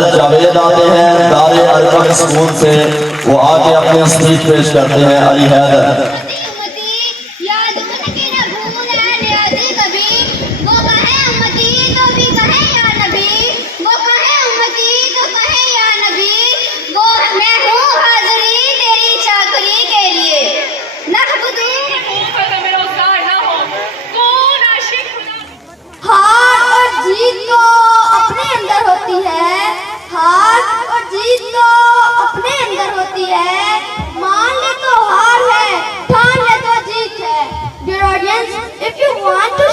Brother Javed आते हैं दारे अरकम स्कूल से, वो आके अपने स्पीच पेश करते हैं। Ali Haider.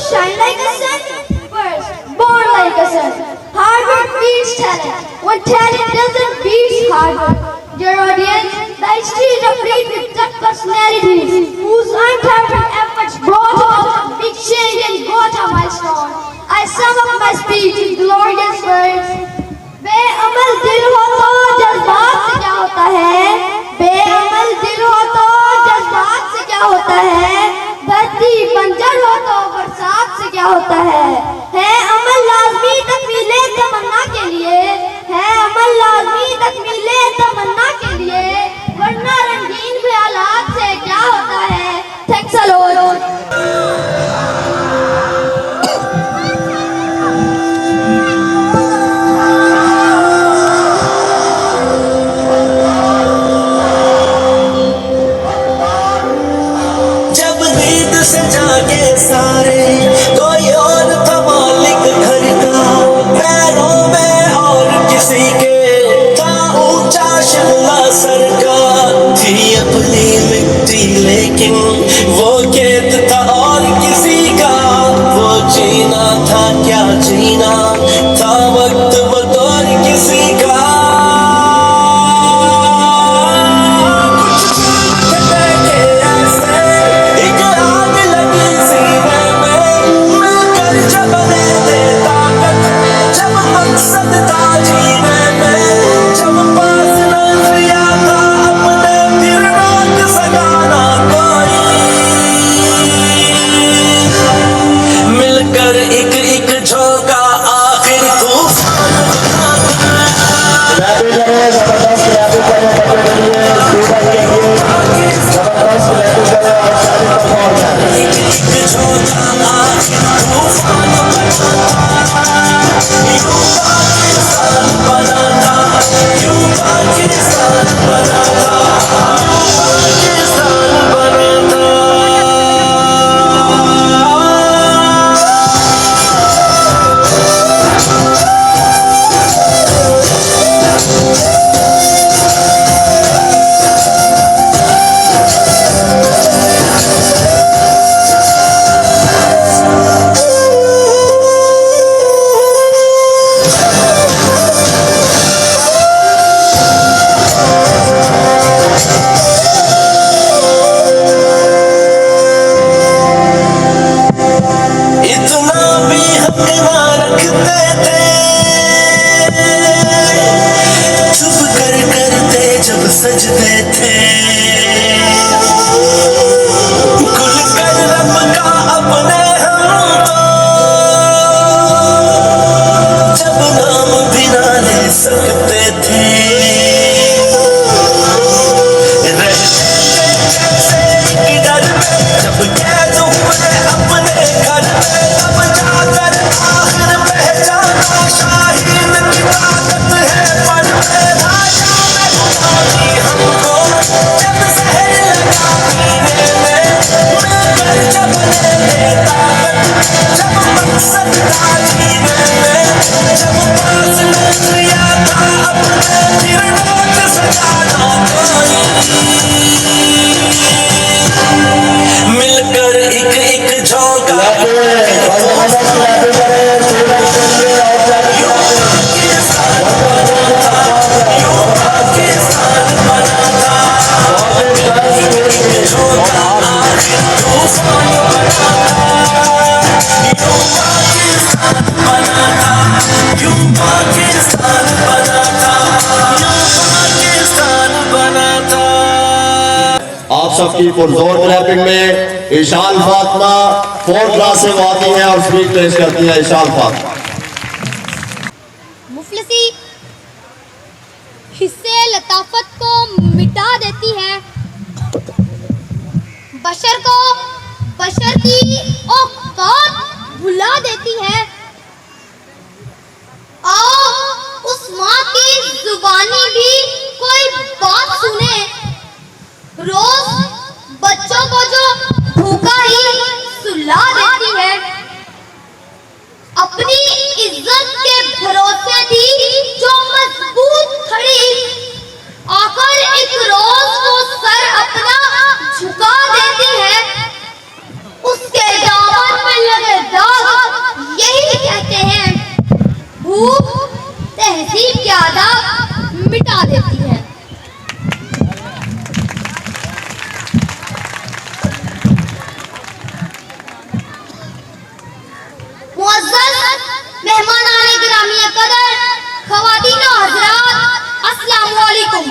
Shine like a sun, first born like a sun. Hard work beats talent, when talent doesn't beat hard work. Dear audience, the streets are filled with tough personalities whose untiring efforts brought about a big change and got a milestone. I sum up my speech in glorious words. बेअमल दिल हो तो जज्बात से क्या होता है? बेअमल दिल हो तो जज्बात से क्या होता है? धरती बंजर हो तो बरसात से क्या होता है अमल लाजमी तकमीले तमन्ना के लिए, है अमल लाजमी तकमीले तमन्ना के लिए, वरना रंगीन ख्यालात से क्या होता है। Thanks a lot. सारे कोई और था मालिक घर का, पैरों में और किसी के था ऊंचा शिमला सर का। थी अपनी मिट्टी लेकिन वो खेत था और किसी का, वो जीना था क्या जीना था वक्त बतौर किसी का। सजदे थे खुल कर रब का अपने हम तो, जब नाम भी ना ले सकते थे। डर जब कैद हुए अपने घर में, तब जाकर आखिर पहचाना शाहीन की ताकत है पर मेरा मिलकर एक झोंका आप सबकी पुरजोर क्लैपिंग में ईशान फातिमा 4th क्लास से आती हैं और स्पीच पेश करती हैं। ईशान फातिमा। मुफलिसी हिस्से लताफत को मिटा देती है, बशर को बशर की औकात भुला देती है। आओ उस माँ की जुबानी भी कोई बात सुने, रोज बच्चों को जो भूखा ही सुला देती है। अपनी इज्जत के भरोसे थी जो मजबूत खड़ी, आकर एक रोज वो सर अपना झुका देती है। उसके दामन में लगे दाग यही कहते हैं, भूख तहजीब के आदाब मिटा देती है। मेहमानाने गिरामी कदर, ख़वातीन व हज़रात, अस्सलामु अलैकुम।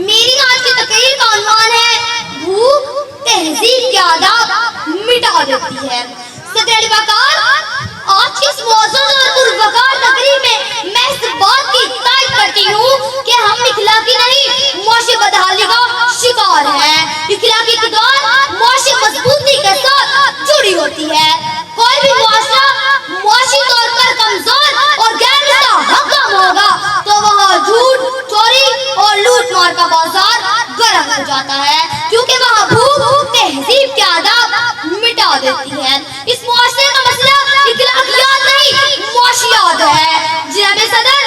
मेरी आज की तकरीर का उन्वान है भूख तहजीब के आदाब मिटा देती है। सदर वकार, आज की इस मौजूद और पुरवकार तकरीर में मैं इस बात की तायद करती हूँ कि हम इखलाकी नहीं मुआशी बदहाली का शिकार हैं। इखलाकी इक़दार मुआशी मजबूती के साथ जुड़ी होती है। कोई भी मुआशरा मुआशी तौर पर कमजोर और गैर मुस्तहकम होगा तो वहाँ झूठ, चोरी और लूट मार का बाजार गर्म हो जाता है, क्योंकि वहाँ भूख तहजीब के आदाब मिटा देती है। इस मुआशरे का मसला इखलाकियात नहीं मुआशियात है। जनाब सदर,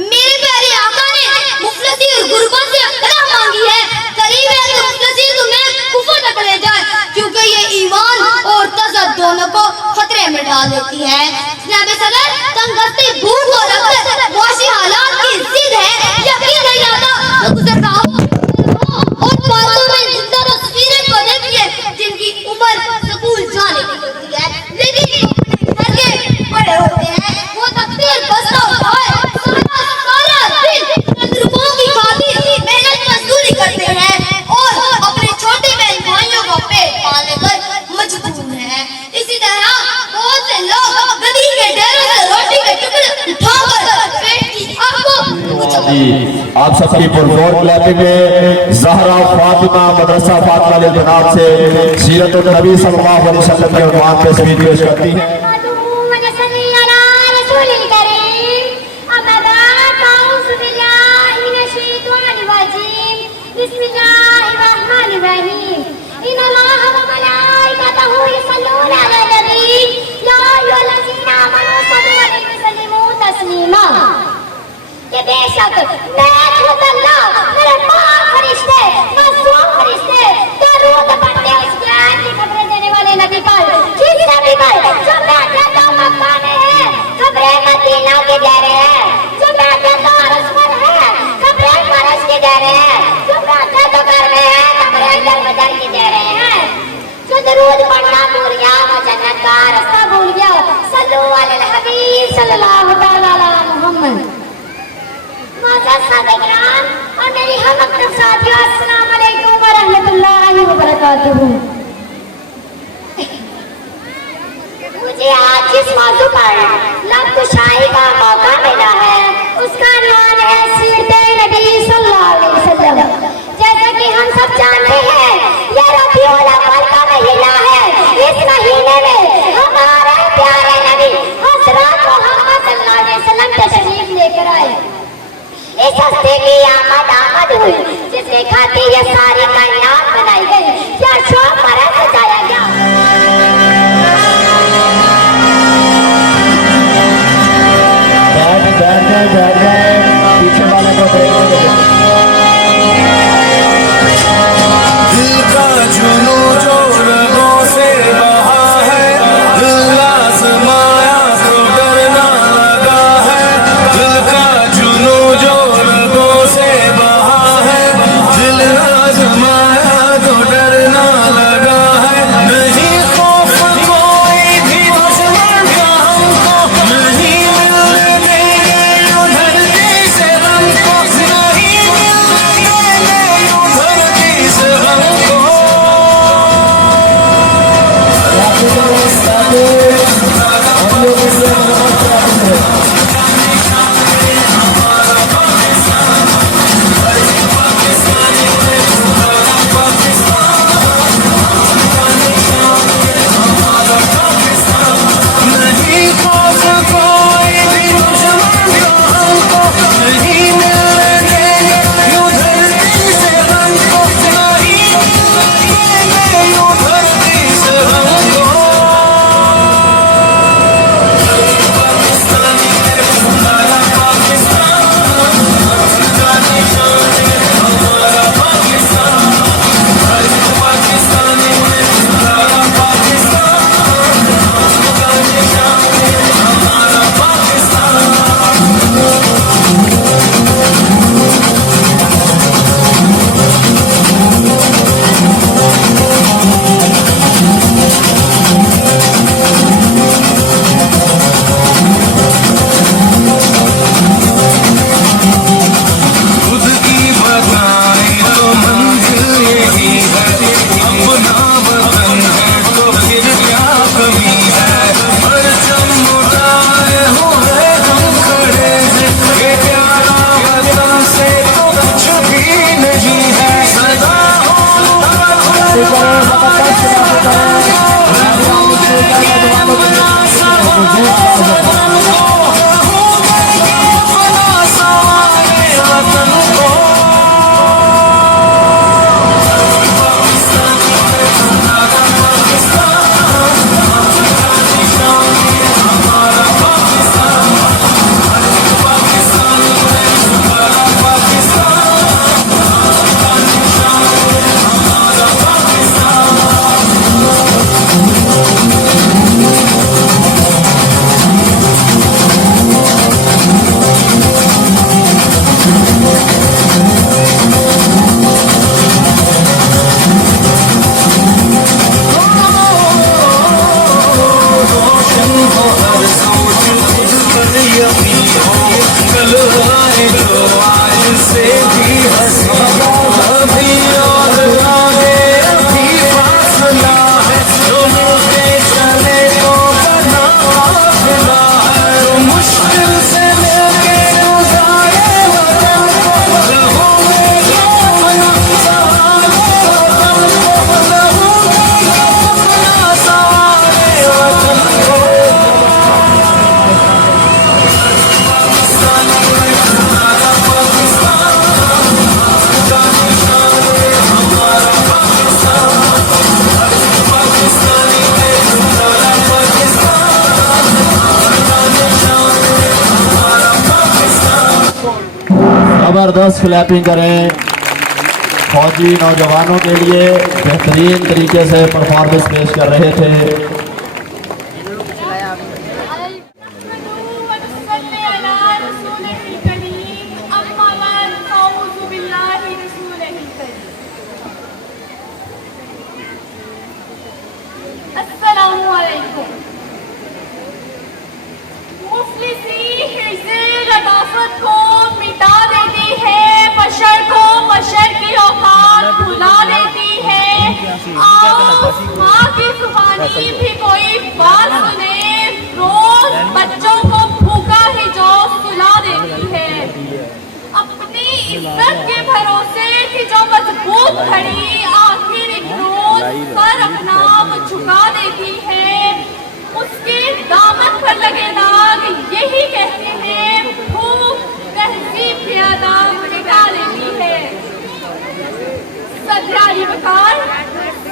मेरे प्यारे आका ने मुफलसी और गुरबत से पनाह मांगी है। करीब है कि मुफलसी तुम्हें कुफर तक ले जाए, क्योंकि ये ईमान और तज़द दोनों को खतरे में डाल देती है। जनाब सदर, तंगदस्ती, भूख और अक्सर मुआशी हालात की जिद है। यकीन नहीं आता तो गुजर रहा हूँ और बातों में जिंदा तस्वीरें को देखिए जिनकी उम्र स्कूल जाने की होती है, लेकिन घर के बड़े होते हैं। वो तकदीर बस्ता उठाए सारा दिन तजुर्बों की खातिर मेहनत मजदूरी करते हैं और अपने छोटे बहन भाइयों को पेट पालने पर मजबूर हैं। इसी तरह बहुत से लोग नदी के डेरों से रोटी के टुकड़े उठाकर पेट की आग को बुझाते। आप सबकी पुरजोर इलाके में ज़हरा फातिमा मदरसा फातिमा लिल बनात से सीरत नबी सल्लल्लाहु अलैहि वसल्लम के उन्वान पे स्पीच पेश करती हैं। ये बेशक मैं खुद अल्लाह, मेरे पाक फरिश्ते, मासूम फरिश्ते, दरूद पढ़ते उस ज्ञान की खबरें देने वाले नबी पर, जिस नबी पर जो बैठे तो मक्का में है, खबरें मदीना के जा रहे हैं, जो बैठे तो अरस पर है, खबरें फरस के जा रहे हैं, जो बैठे तो घर में है, खबरें दर बदर के जा रहे हैं। जो दरूद पढ़ना भूल गया वो जन्नत का रास्ता भूल गया। सल्लल्लाहु अलैहि हबीब सल्लल्लाहु अलैहि मुहम्मद। और मेरी हम अपने साथियों, अस्सलाम वालेकुम व रहमतुल्लाहि व बरकातुहू। मुझे आज जिस मौजू पर लब कुशाई का मौका मिला है उसका नाम है सीरत नबी सल्लल्लाहु अलैहि वसल्लम। जैसा कि हम सब जानते हैं यह रबीउल अव्वल का महीना है। इस महीने में हमारे प्यारे नबी हज़रत मोहम्मद सल्लल्लाहु अलैहि वसल्लम तशरीफ लेकर आए। इस हस्ते की आमद हुई जिसके खातिर ये सारी कायनात बनाई गई, क्या शौक पर सजाया गया। पीछे वाले को दिल का जुनू जो रगों से बहा है, दिल आज़माया तो डरना लगा है। दिल का जुनू जो रगों से बहा है, दिल आज़माया तो डरना लगा है। नहीं खौफ कोई भी दुश्मन का हमको, नहीं मिलने देंगे उधर जबरदस्त क्लैपिंग करें फौजी नौजवानों के लिए, बेहतरीन तरीके से परफॉर्मेंस पेश कर रहे थे। मुफलिसी हिर्ज़े लताफ़त को मिटा देती है, बशर को बशर की औकात भुला देती है। आओ माँ की ज़ुबानी भी कोई बात सुने, रोज बच्चों को भूखा ही जो सुला देती है। अपनी इज्जत के भरोसे थी जो मजबूत खड़ी, आखिर एक रोज सर अपना झुका देती है। उसके दामन पर लगे दाग यही कहते हैं, भूख तहजीब के आदाब मिटा लेती है। सदरारी वकार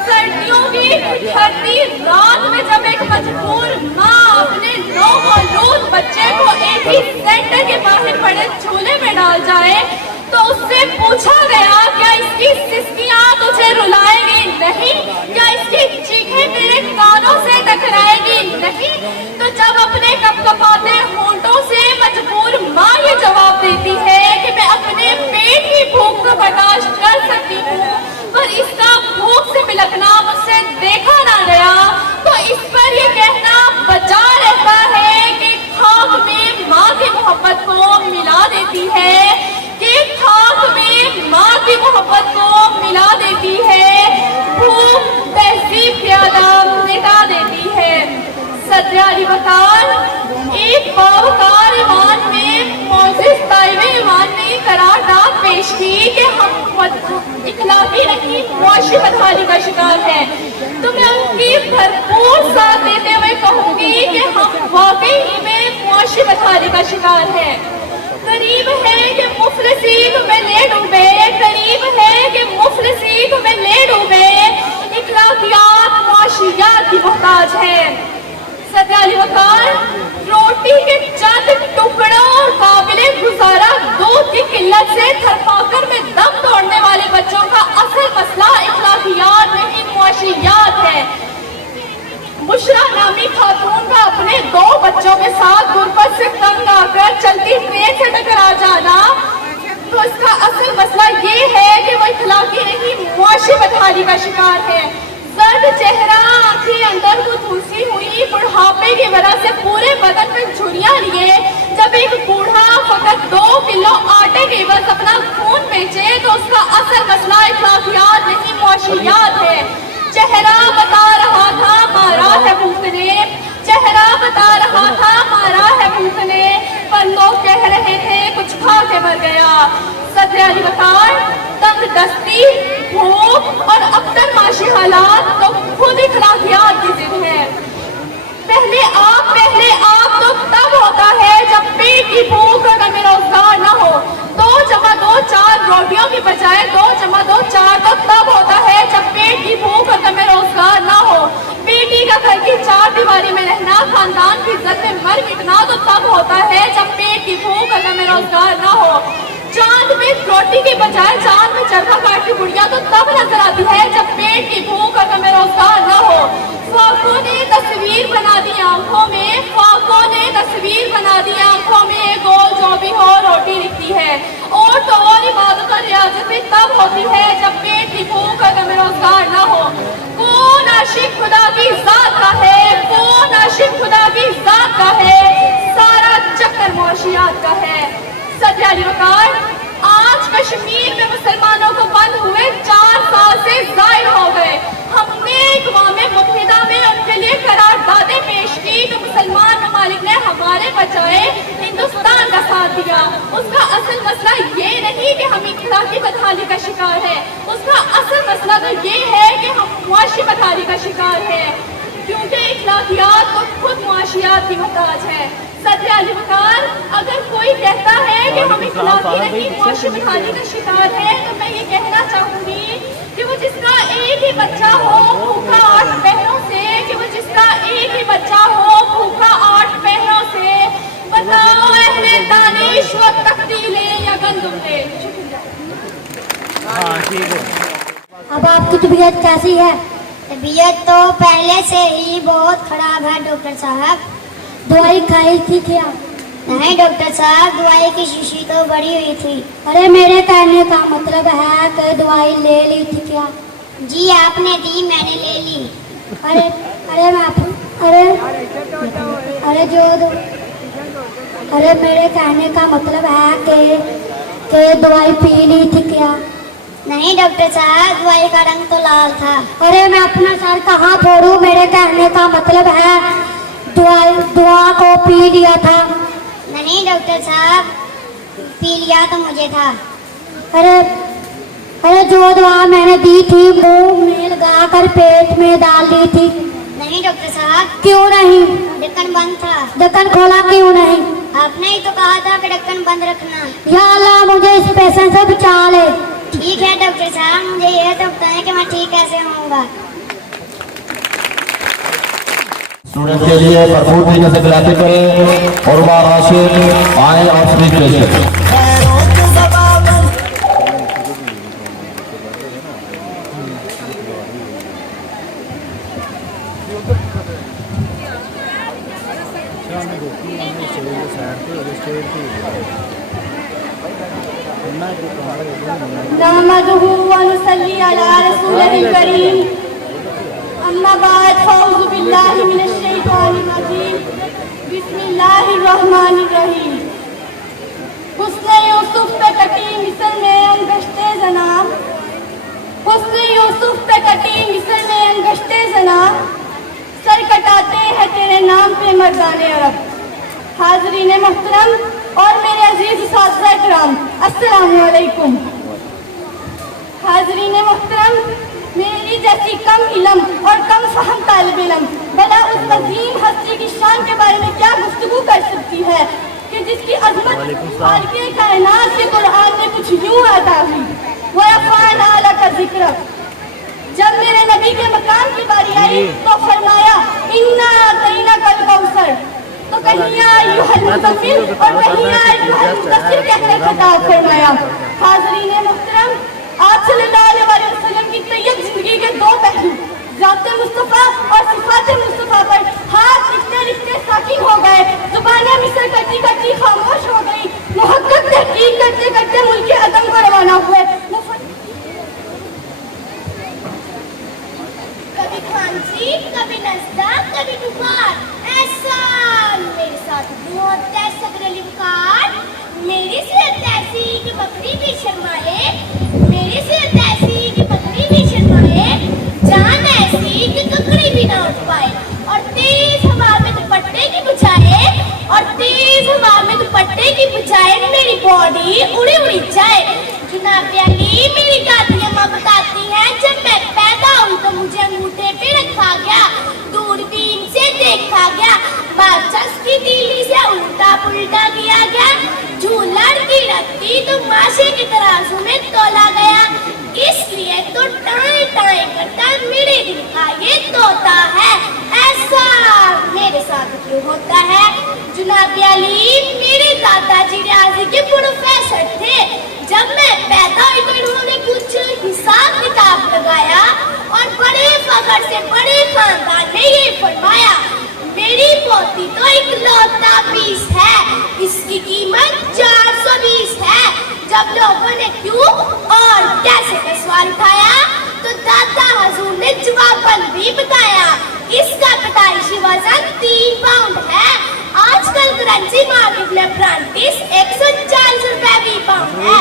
सर्दियों की ठंडी रात में जब एक मजबूर माँ अपने नौमौलूद बच्चे को एक ही सेंटर के बाहर पड़े झूले में डाल जाए तो उससे पूछा गया, क्या इसकी सिसकियां तुझे रुलाएंगी? नहीं। क्या इसकी चीखें तेरे कानों से टकराएंगी? नहीं। तो जब अपने कपकपाते होंठों से मजबूर माँ ये जवाब देती है कि मैं अपने पेट की भूख को बर्दाश्त कर सकती हूँ, पर इसका भूख से बिलखना मुझसे देखा ना गया, तो इस पर ये कहना बचा रहता है कि खाक में माँ की मोहब्बत को मिला देती है, कि खाक में माँ की मोहब्बत को मिला देती है, भूख तहजीब के आदाब मिटा देती है। सदरारी वकार एक बावकार ईमान में मौजूद ताइबे ईमान ने करारदाद पेश की कि हम इखलाकी नहीं मुआशी बदहाली का शिकार है। तो मैं उनकी भरपूर साथ देते हुए कहूंगी कि हम वाकई में मुआशी बदहाली का शिकार है। करीब है कि मुफलिसीत में ले डूबे, करीब है कि मुफलिसीत में ले डूबे, इखलाकियात मुआशियात की मोहताज है। सदरारी वकार रोटी के चंद टुकड़ों और काबिले गुजारा दूध की किल्लत से थरपाकर में दम तोड़ने वाले बच्चों का असल मसला इखलाकियात नहीं मुआशियात है। बुशरा नामी खातून का अपने 2 बच्चों के साथ गुर्बत से तंग आकर चलती ट्रेन से टकरा जाना, तो इसका असल मसला ये है कि वो इखलाकी नहीं मुआशी बदहाली का शिकार है। जर्द चेहरा, आंखें अंदर को धुलसी हुई, बुढ़ापे की वजह से पूरे बदन में झुर्रियां लिए जब एक बूढ़ा फकत 2 किलो आटे के बस अपना खून बेचे, तो उसका असल मसला इखलाकियात नहीं मुआशियात है। चेहरा बता रहा था मारा है भूख ने, चेहरा बता रहा था मारा है भूख ने, पर लोग कह रहे थे कुछ खा के मर गया। सदरारी वकार तंग दस्ती, भूख और अक्सर माशी हालात तो खुद इखलाकियात की जिद है। पहले आप तो तब होता है जब पेट की भूख और हमें रोजगार न हो। 2 जमा 2 4 रोटियों की बजाय 2 जमा 2 4 तो तब होता है जब पेट की भूख और हमें रोजगार न हो। बेटी का घर की 4 दीवारी में रहना, खानदान की इज्जत में मर मिटना तो तब होता है जब पेट की भूख और हमें रोजगार न हो। चांद में रोटी की बजाय चांद में चरखा काटती गुड़िया तो तब नजर आती है जब पेट की भूख और हमें रोजगार न हो। ख्वाबों ने तस्वीर बना दी आंखों में, ख्वाबों ने तस्वीर बना दी आंखों में, गोल जो भी हो रोटी दिखती है। और तो और इबादत और रियाजत भी तब होती है जब पेट की भूख और हमें रोजगार न हो। कौन आशिक खुदा की जात का है, कौन आशिक खुदा की जात का है, सारा चक्कर मुआशियात का है। सदरारी वकार आज कश्मीर में मुसलमानों को बंद हुए 4 साल से जायद हो गए। हमने अक़वाम मुत्तहिदा में उनके लिए करारदादें पेश की तो मुसलमान ममालिक ने हमारे बजाय हिंदुस्तान का साथ दिया। उसका असल मसला ये नहीं कि हम इखलाकी बदहाली का शिकार है, उसका असल मसला तो ये है कि हम मुआशी बदहाली का शिकार है, क्योंकि इखलाकियात तो खुद मुआशियात की मोहताज है। सदरारी वकार अगर कोई कहता है कि हम इखलाकी नहीं मुआशी बदहाली का शिकार है, तो मैं ये कहना चाहूंगी कि वो जिसका एक ही बच्चा हो भूखा 8 पहरों से, कि वो जिसका एक ही बच्चा हो भूखा 8 पहरों से, बताओ अहले दानिश व तकदीले या मंजूर है। शुक्रिया। अब आपकी तबीयत कैसी है? तबीयत तो पहले से ही बहुत खराब है डॉक्टर साहब। दवाई खाई थी क्या? नहीं डॉक्टर साहब, दवाई की शीशी तो बड़ी हुई थी। अरे मेरे कहने का मतलब है कि दवाई ले ली थी क्या? जी आपने दी, मैंने ले ली। अरे अरे मैं अरे अरे जो अरे मेरे कहने का मतलब है कि दवाई पी ली थी क्या? नहीं डॉक्टर साहब, दवाई का रंग तो लाल था। अरे मैं अपना सर कहाँ फोड़ूं, मेरे कहने का मतलब है दवा को पी लिया था। नहीं डॉक्टर साहब, पी लिया तो मुझे था। अरे जो दवा मैंने दी थी मुंह में लगा कर पेट में डाल दी थी। नहीं डॉक्टर साहब। क्यों नहीं? ढक्कन बंद था। ढक्कन खोला क्यों नहीं? आपने ही तो कहा था कि ढक्कन बंद रखना। या अल्लाह मुझे इस पेशेंट से बचा ले। ठीक है डॉक्टर साहब, मुझे यह तो बताएं कि मैं ठीक कैसे होऊंगा। स्टूडेंट के लिए भरपूर तरीके से क्लैपिंग करें और बार राशिद आए और स्पीच पेश करें। नहमदुहु व नुसल्ली अला रसूलिल करीम। अम्मा बाद फौज़ु बिल्लाहि मिनश शैतानिर रजीम। बिस्मिल्लाहिर रहमानिर रहीम। हुस्न यूसुफ पे कटी मिस्र में अंगश्ते जना। हुस्न यूसुफ पे कटी मिस्र में अंगश्ते जना। सर कटाते हैं तेरे नाम पे मर्दाने अरब। हाज़रीन मोहतरम और मेरे अजीज साथी किराम, अस्सलामु अलैकुम। हाज़रीन मोहतरम, मेरी जैसी कम इल्म और कम फहम तालिब इल्म भला उस अजीम हस्ती की शान के बारे में क्या गुफ्तगू कर सकती है कि जिसकी अजमत खालिक़े कायनात के कुरान में कुछ यूं अदा हुई, व यफ़अल आला का जिक्र। जब मेरे नबी के मकाम की बारी आई तो फरमाया इन्ना अतैना कल कौसर। तो कहीं अय्युहल मुज़म्मिल और कहीं अय्युहल मुद्दस्सिर कहकर खिताब फरमाया। हाज़रीन मोहतरम, आप सल्लल्लाहु अलैहि वसल्लम की तैयब जिंदगी के दो पहलू ज़ात मुस्तफ़ा और सिफ़ात मुस्तफ़ा पर हाथ लिखते लिखते साकिन हो गए। ज़ुबानें मिस्र करती करती खामोश हो गई। मुहक्कक तहकीक करते करते मुल्क अदम को रवाना हुए। कभी खांसी, कभी नज़ला, कभी बुखार, ऐसा मेरे साथ बहुत ऐसा घरेलू बुखार। मेरी सेहत ऐसी कि बकरी भी शर्माए। मेरी सेहत ऐसी कि बकरी भी शर्माए। जान ऐसी कि ककड़ी भी ना उठ पाए। और तेज हवा में दुपट्टे की बुझाए। और तेज हवा में दुपट्टे की बुझाए मेरी बॉडी उड़ी उड़ी जाए। जुनाब अली, मेरी दादी अम्मा बताती हैं जब मैं पैदा हुई तो मुझे अंगूठे पे रखा गया, दूरबीन से देखा गया, बादशाह की तीली से उल्टा पुल्टा किया गया, झूलर की रत्ती तो माशे की तराजू में तोला गया। इसलिए तो टाए टाए करता मेरे दिल का ये तोता है। ऐसा मेरे साथ क्यों होता है? जुनाब अली, मेरे दादाजी रियाजी के प्रोफेसर थे। जब मैं पैदा हुई तो इन्होंने कुछ हिसाब किताब लगाया और बड़े फख्र से बड़े खानदान ने ये फरमाया मेरी पोती तो इकलौता पीस है, इसकी कीमत 420 है। जब लोगों ने क्यों और कैसे का सवाल उठाया तो दादा हजूर ने जवाबन भी बताया इसका पैदाइशी वजन 3 पाउंड है। आजकल करेंसी मार्केट में अप्रेंटिस 140 रुपए भी पाउंड है।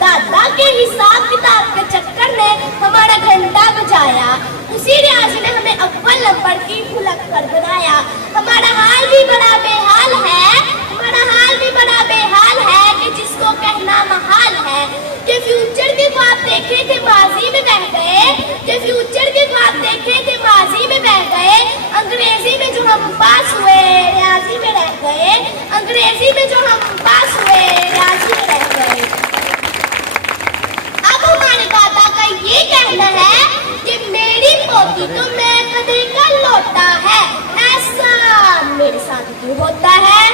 दादा के हिसाब किताब के चक्कर में हमारा घंटा बजाया। उसी रियाजी ने हमें अव्वल नंबर की भुलक कर बनाया। हमारा हाल भी बड़ा बेहाल है। हमारा हाल भी बड़ा बेहाल है कि जिसको कहना महाल है कि फ्यूचर के ख्वाब देखे थे माजी में बह गए। कि फ्यूचर के ख्वाब देखे थे माजी में बह गए। अंग्रेजी में जो हम पास हुए रियाजी में रह गए। अंग्रेजी में जो हम पास हुए रियाजी में रह गए। अब हमारे दादा का ये कहना है कि मेरी पोती तो मैं कदे का लौटा है। ऐसा मेरे साथ क्यों होता है?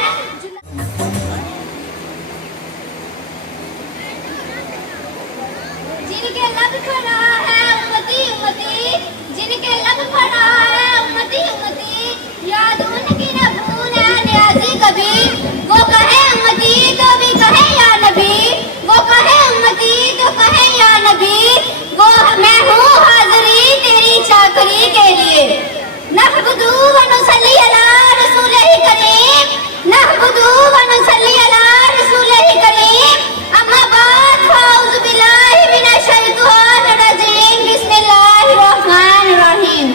जिनके लब फड़ा है उम्मती उम्मती, जिनके लब फड़ा है उम्मती उम्मती, याद उनकी न भूले न्याज़ी कभी, वो कहे उम्मती तो भी कहे या नबी, वो कहे उम्मती तो कहे या नबी, वो मैं हूँ हाज़री तेरी चाकरी के लिए। नहबुदू व नुसल्ली अला रसूलिही करीम, नहबुदू व नुसल्ली अला रसूलिही करीम, अम्मा बाद फ़ाउज़ु बिल्लाहि मिनश शैतानिर रजीम, बिस्मिल्लाहिर रहमानिर रहीम।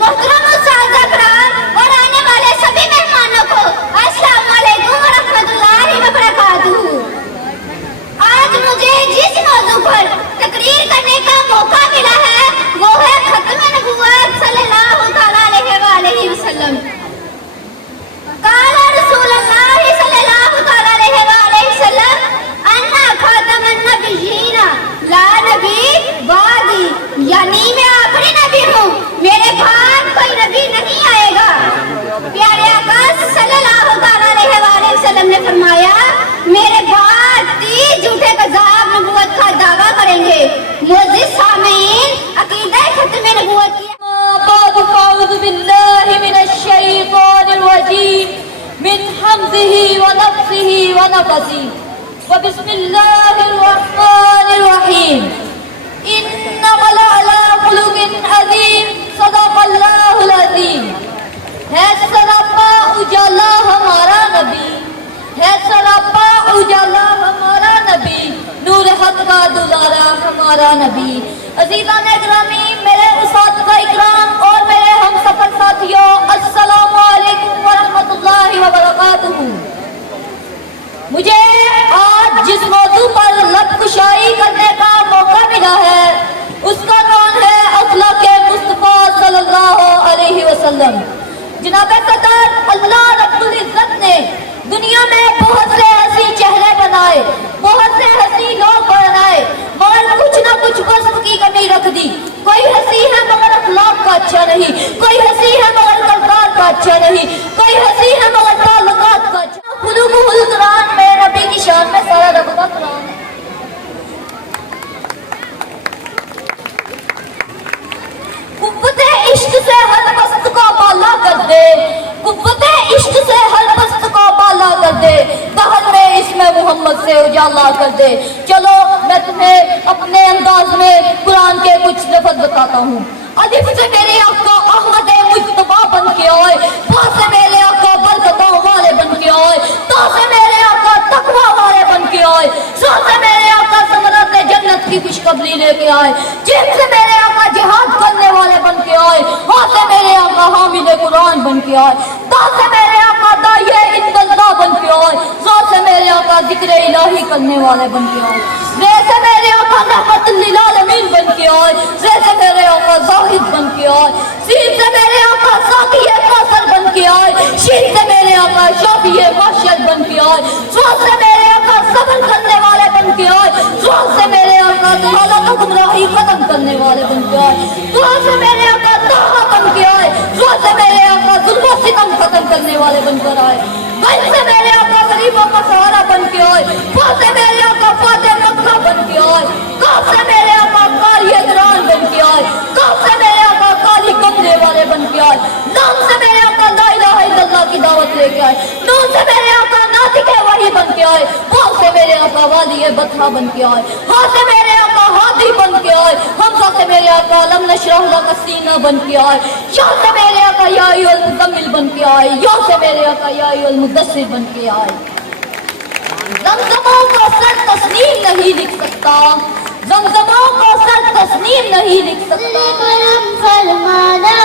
मोहतरम उस्ताद अकराम और आने वाले सभी मेहमानों को अस्सलाम वालेकुम व रहमतुल्लाहि व बरकातुहू। आज मुझे जिस मौजू पर तकरीर करने का मौका मिला है वो है खत्म नबुव्वत सल्लल्लाहु तआला अलैहि वसल्लम। काला रसूलुल्लाह सल्लल्लाहु तआला अलैहि वसल्लम अन्ना खातमुन नबिय्यीन ला नबी बादी, यानी मैं आखिरी नबी हूँ, मेरे बाद कोई नबी नहीं आएगा। प्यारे आका सल्लल्लाहु तआला अलैहि वसल्लम ने फरमाया मेरे बाद 30 झूठे कज़ाब नबुव्वत का दावा करेंगे। मुअज़्ज़िज़ सामीन अकीदा खत्म नबुव्वत की अऊज़ु बिल्लाहि मिनश शैतानिर रजीम, मिन हम्ज़िही व नफ़्सिही व नफ़सिही, व बिस्मिल्लाहिर रहमानिर रहीम। इन्नका लअला खुलुक़िन अज़ीम, सदक़ल्लाहुल अज़ीम। है सरापा उजाला हमारा नबी, है सरापा उजाला हमारा नबी, नूर हक का दुलारा हमारा नबी। अज़ीज़ान इकरामी, मेरे उस्ताद इकराम और मेरे हम सफर साथियों, अस्सलामु अलैकुम व रहमतुल्लाहि व बरकातुहू। मुझे आज जिस मौजू पर लब कुशाई करने का मौका मिला है उसका नाम है अखलाक़े मुस्तफ़ा सल्लल्लाहु अलैहि वसल्लम। जनाब सदर अल्लाह रब्बुल इज़्ज़त ने दुनिया में बहुत से हंसी चेहरे बनाए, बहुत से हंसी लोग बनाए, मगर कुछ ना कुछ वस्फ की कमी रख दी। कोई हंसी है मगर अखलाक का अच्छा नहीं, कोई हंसी है मगर किरदार का अच्छा नहीं, कोई हंसी है मगर ताल्लुकात का अच्छा। खुलुक़ुल कुरान में नबी की शान में सारा रब का कुरान है। कुव्वते इश्क से हर मस्त को बाला कर दे, कुव्वते इश्क से हर मस्त को बाला कर दे, दहर में इसमें मोहम्मद से उजाला कर दे। चलो मैं तुम्हें अपने अंदाज में कुरान के कुछ लफ्ज़ बताता हूँ। अलिफ से मेरे आका अहमद मुज्तबा बन के आए, बा से मेरे आका बरकतों वाले बन के आए, ता से मेरे आका तकवा वाले बन के आए, सा से मेरे आका समरत जन्नत की खुशखबरी लेके आए, जिन से मेरे आका जिहाद करने वाले बन के आए, हा से मेरे आका हामिल कुरान बन के आए, ता से मेरे आका दाइए इल्लल्लाह बन के आए, सा से मेरे आका जिक्र इलाही करने वाले बन के आए, रे से मेरे आका रहमतुल लिल आलमीन बन के आए, रे से मेरे आका जाहिद बन के आए, सीन से मेरे आका साक़िए कौसर बन के आए, शीन से मेरे आका शाफिए माशर बन के आए, स्वाद से मेरे आका सब्र करने वाले बन के आए, स्वाद से मेरे आका दलालत और गुमराही खत्म करने वाले बन के आए, स्वाद से मेरे आका ताहा बन के आए, स्वाद से मेरे आका जुल्म और सितम खत्म करने वाले बनकर आए, गल से मेरे आका गरीबों का सहारा बन के आए, फा से मेरे आका फाते मक्का बन के आए, काफ से मेरे आका कारी इकराम बन के आए, काफ से मेरे आका काली कमरे वाले बन के आए, नाम से मेरे आका ला इलाहा इल्लल्लाह की दावत लेके आए, नून से मेरे आका नातिक़े वही बन के आए, वाव से मेरे आका वाली बथा बन के आए, हा से मेरे आका हादी बन के आए, हमज़ा से मेरे आका लम नशरह लका सीना बन के आए, या से मेरे आका या अय्युहल मुज़म्मिल बन के आए, या से मेरे आका या अय्युहल मुद्दस्सिर बन के आए। ज़मज़मों को सर तस्नीम नहीं लिख सकता, ज़मज़मों को सर तस्नीम नहीं लिख सकता। करम फरमाना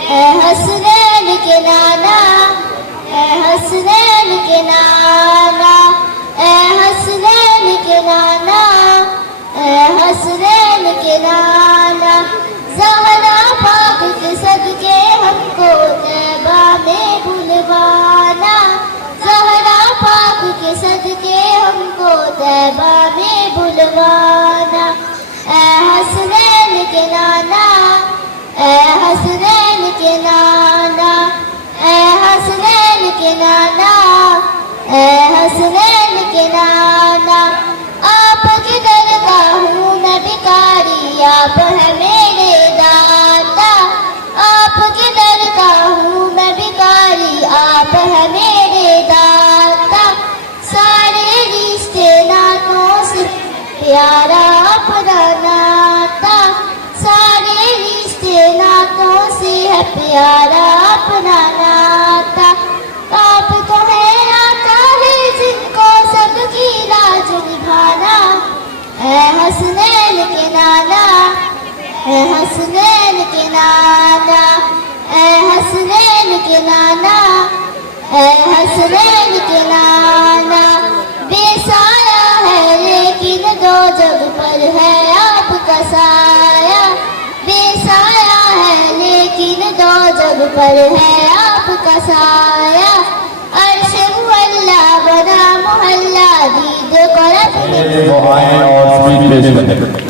ए हसनैन के नाना, ए हसनैन के नाना, ए हसनैन के नाना, ए हसनैन के नाना, ज़हरा पाक के सदके हमको तैबा में बुलवाना, ज़हरा पाक के सदके हमको तैबा में बुलवाना, ए हसनैन के नाना, ए हसनैन के नाना, ए हसनैन के नाना, ए हसनैन के नाना, आपकी दरगाह प्यारा अपना नाता, आपको है आता है जिनको सबकी लाज निभाना। ऐ हसनैन के नाना, ऐ हसनैन के नाना, ऐ हसनैन के नाना, ऐ हसनैन के नाना। बेसाया है लेकिन दो जग पर है आपका साया, बेसाया है लेकिन दो जग पर है आपका साया। अर्श मुहल्ला बना मोहल्ला दीद को रखने वो आए और स्पीच पेश करें।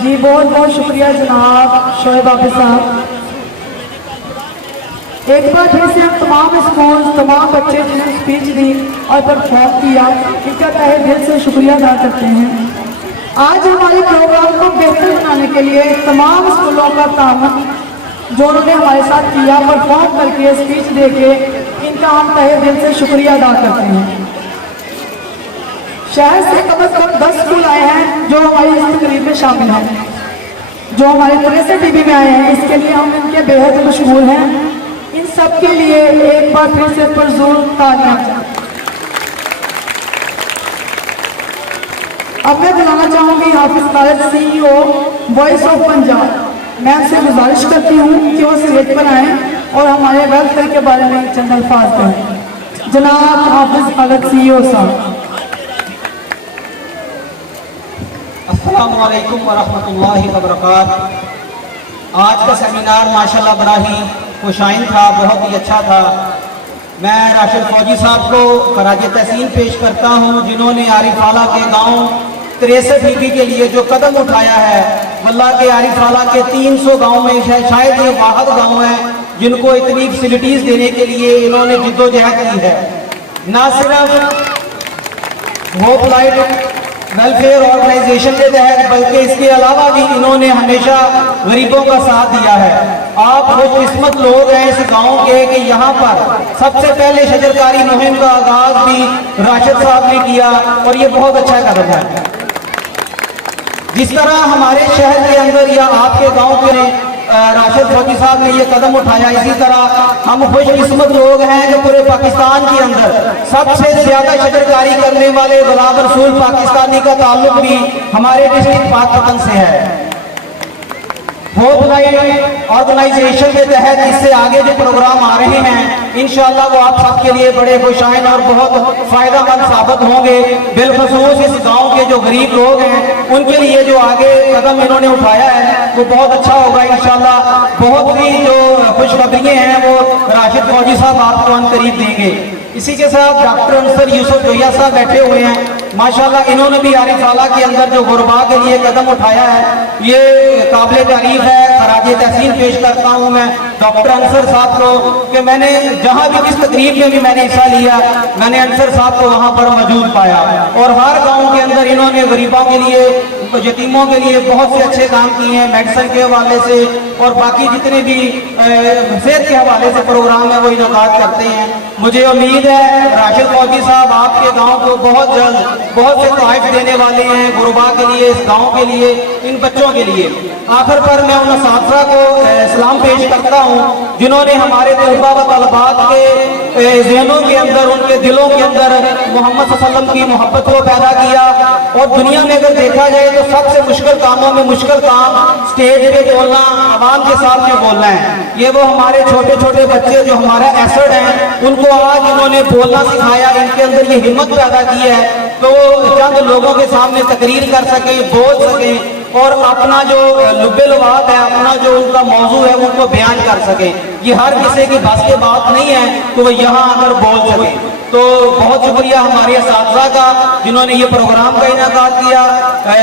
जी बहुत बहुत शुक्रिया जनाब शोएब आबिद साहब। एक बार फिर से हम तमाम स्कूल तमाम बच्चे जिन्हें स्पीच दी और परफॉर्म किया इनका तहे दिल से शुक्रिया अदा करते हैं। आज हमारे प्रोग्राम को बेहतर बनाने के लिए तमाम स्कूलों का ताउन जो उन्होंने हमारे साथ किया परफॉर्म करके स्पीच देके इनका हम तहे दिल से शुक्रिया अदा करते हैं। शहर से कम से कम 10 स्कूल आए हैं जो हमारी इस तकरीब में शामिल हैं, जो हमारे 63 टीवी में आए हैं। इसके लिए हम इनके बेहद मशहूर हैं। इन सब के लिए एक बार फिर से पुरजोर तालियां। अब मैं बुलाना चाहूंगी Hafiz Khalid CEO voice of Punjab. मैं उनसे गुजारिश करती हूँ कि वो स्टेज पर आए और हमारे वेलफेयर के बारे में चंद अल्फाज कहें। जनाब हाफिज खालिद CEO साहब। अस्सलामु अलैकुम वरहमतुल्लाहि वबरकातुहू। आज का सेमिनार माशाल्लाह बड़ा ही खुशाइन था, बहुत ही अच्छा था। मैं राशिद फौजी साहब को खराज तहसीन पेश करता हूँ, जिन्होंने आरिफ आला के गाँव 63 ईबी के लिए जो कदम उठाया है। वल्लाह के आरिफ आला के 300 गाँव में शायद ये वाहद गाँव है जिनको इतनी फैसिलिटीज़ देने के लिए इन्होंने जिद्दोजहद की है। ना सिर्फ होप लाइट वेलफेयर ऑर्गेनाइजेशन के तहत बल्कि इसके अलावा भी इन्होंने हमेशा गरीबों का साथ दिया है। आप खुशकिस्मत लोग हैं इस गांव के कि यहाँ पर सबसे पहले शजरकारी मुहिम का आगाज भी राशिद साहब ने किया और ये बहुत अच्छा कदम है। जिस तरह हमारे शहर के अंदर या आपके गांव के राशिद फौजी साहब ने ये कदम उठाया, इसी तरह हम खुशकिस्मत लोग हैं जो पूरे पाकिस्तान के अंदर सबसे ज्यादा शजरकारी करने वाले गुलाम रसूल पाकिस्तानी का ताल्लुक भी हमारे डिस्ट्रिक्ट पाकपतन से है। होप लाइट ऑर्गेनाइजेशन के तहत इससे आगे जो प्रोग्राम आ रहे हैं इंशाअल्लाह वो आप सबके लिए बड़े खुशाइन और बहुत फायदेमंद साबित होंगे। बिलखसूस इस गांव के जो गरीब लोग हैं उनके लिए जो आगे कदम इन्होंने उठाया है वो बहुत अच्छा होगा इंशाअल्लाह। बहुत ही जो खुशखबरियां हैं वो राशिद फौजी साहब आपको अनकरीब देंगे। इसी के साथ डॉक्टर अंसर यूसुफ जोया साहब बैठे हुए हैं। माशाल्लाह इन्होंने भी आरिफ आला के अंदर जो गुरबा के लिए कदम उठाया है ये काबिल तारीफ है। खराज तहसीन पेश करता हूँ मैं डॉक्टर अंसर साहब को कि मैंने जहाँ भी किस तकरीब में भी मैंने हिस्सा लिया मैंने अंसर साहब को वहाँ पर मौजूद पाया और हर गाँव के अंदर इन्होंने गरीबों के लिए यतीमों के लिए बहुत से अच्छे काम किए हैं। मेडिसिन के हवाले से और बाकी जितने भी सेहत के हवाले से प्रोग्राम है वो इनकाद करते हैं। मुझे उम्मीद है राशिद फौजी साहब आपके गांव को बहुत जल्द बहुत से तोहफे देने वाले हैं गुरबा के लिए, इस गांव के लिए, इन बच्चों के लिए। आखिर पर मैं उन असातिज़ा को सलाम पेश करता हूँ जिन्होंने हमारे तलबा व तलबात के ज़हनों के अंदर, उनके दिलों के अंदर मोहम्मद सल्लल्लाहु अलैहि वसल्लम की मोहब्बत को पैदा किया। और दुनिया में अगर देखा जाए तो सबसे मुश्किल कामों में मुश्किल काम स्टेज पे बोलना, आवाम के सामने बोलना है। ये वो हमारे छोटे छोटे बच्चे जो हमारा एसेट हैं उनको आज इन्होंने बोलना सिखाया, इनके अंदर ये हिम्मत पैदा की है तो वो चंद लोगों के सामने तकरीर कर सके, बोल सके और अपना जो लुब्बे लुबाब है, अपना जो उनका मौजू है उनको बयान कर सके। ये हर किसी की बस की बात नहीं है तो वो यहाँ आकर बोल सके। तो बहुत शुक्रिया हमारे असातिज़ा का जिन्होंने ये प्रोग्राम का इनेकाद किया,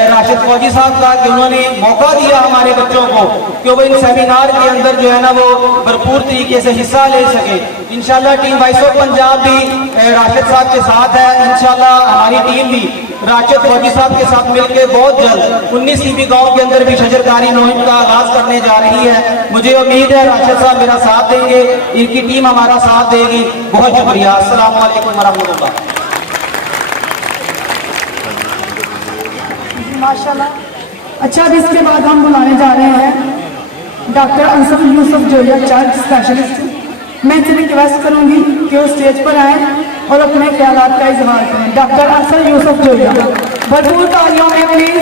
राशिद फौजी साहब का कि उन्होंने मौका दिया हमारे बच्चों को कि वो इन सेमिनार के अंदर जो है ना वो भरपूर तरीके से हिस्सा ले सके। इंशाल्लाह टीम वॉइस ऑफ पंजाब भी राशिद साहब के साथ है। इंशाल्लाह हमारी टीम भी राशिद फौजी साहब के साथ मिलकर बहुत जल्द 19 ईबी गाँव के अंदर भी शजरकारी मुहिम का आगाज करने जा रही है। मुझे उम्मीद है राशिद साहब मेरा साथ देंगे, इनकी टीम हमारा साथ देगी। बहुत शुक्रिया। अस्सलाम वालेकुम वरहमतुल्लाह। माशाल्लाह। अच्छा, अब इसके बाद हम बुलाने जा रहे हैं doctor Ansar Yusuf Zoya, child specialist. मैं इनसे रिक्वेस्ट करूंगी कि वो स्टेज पर आए और अपने ख्यालात का इजहार करें। डॉक्टर अंसर यूसुफ जोया, भरपूर तालियों में प्लीज।